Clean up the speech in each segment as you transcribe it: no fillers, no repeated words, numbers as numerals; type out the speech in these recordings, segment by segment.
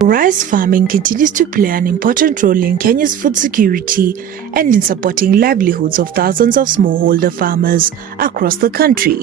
Rice farming continues to play an important role in Kenya's food security and in supporting livelihoods of thousands of smallholder farmers across the country.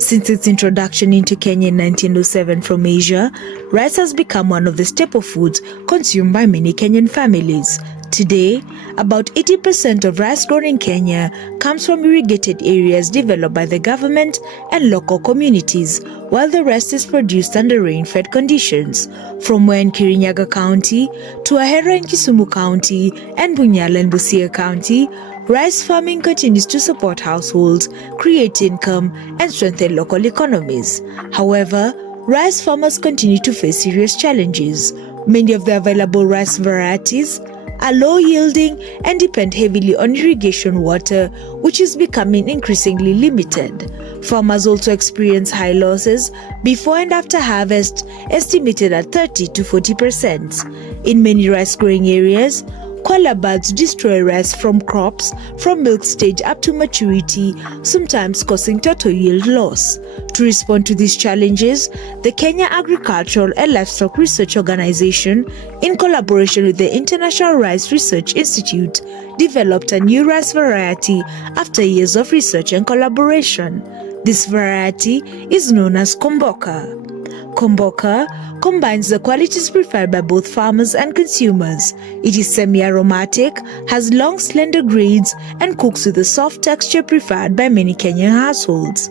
Since its introduction into Kenya in 1907 from Asia, rice has become one of the staple foods consumed by many Kenyan families. Today, about 80% of rice grown in Kenya comes from irrigated areas developed by the government and local communities, while the rest is produced under rain-fed conditions. From Mwea in Kirinyaga County to Ahero in Kisumu County and Bunyala in Busia County, rice farming continues to support households, create income, and strengthen local economies. However, rice farmers continue to face serious challenges. Many of the available rice varieties are low-yielding and depend heavily on irrigation water, which is becoming increasingly limited. Farmers also experience high losses before and after harvest, estimated at 30 to 40%. In many rice-growing areas, koala birds destroy rice from crops from milk stage up to maturity, sometimes causing total yield loss. To respond to these challenges, the Kenya Agricultural and Livestock Research Organization, in collaboration with the International Rice Research Institute, developed a new rice variety after years of research and collaboration. This variety is known as Komboka. Komboka combines the qualities preferred by both farmers and consumers. It is semi-aromatic, has long slender grains, and cooks with the soft texture preferred by many Kenyan households.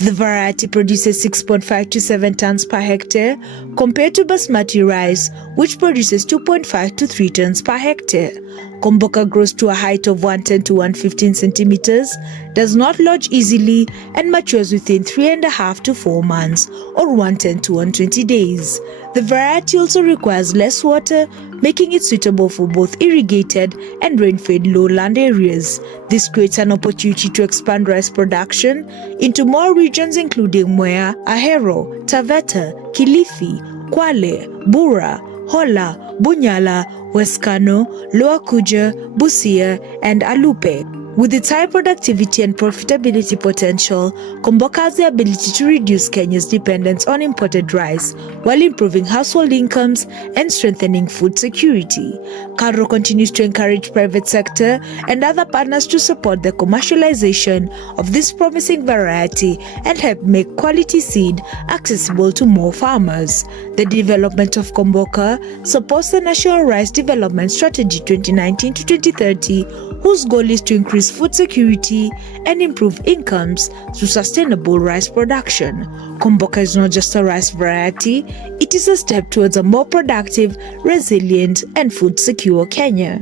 The variety produces 6.5 to 7 tons per hectare compared to basmati rice, which produces 2.5 to 3 tons per hectare. Komboka grows to a height of 110 to 115 centimeters, does not lodge easily, and matures within 3.5 to 4 months, or 110 to 120 days. The variety also requires less water, making it suitable for both irrigated and rain-fed lowland areas. This creates an opportunity to expand rice production into more regions including Mwea, Ahero, Taveta, Kilifi, Kwale, Bura, Hola, Bunyala, West Kano, Lower Kuja, Busia, and Alupe. With its high productivity and profitability potential, Komboka has the ability to reduce Kenya's dependence on imported rice while improving household incomes and strengthening food security. KALRO continues to encourage private sector and other partners to support the commercialization of this promising variety and help make quality seed accessible to more farmers. The development of Komboka supports the National Rice Development Strategy 2019 to 2030, whose goal is to increase food security and improve incomes through sustainable rice production. Komboka is not just a rice variety, it is a step towards a more productive, resilient, and food secure Kenya.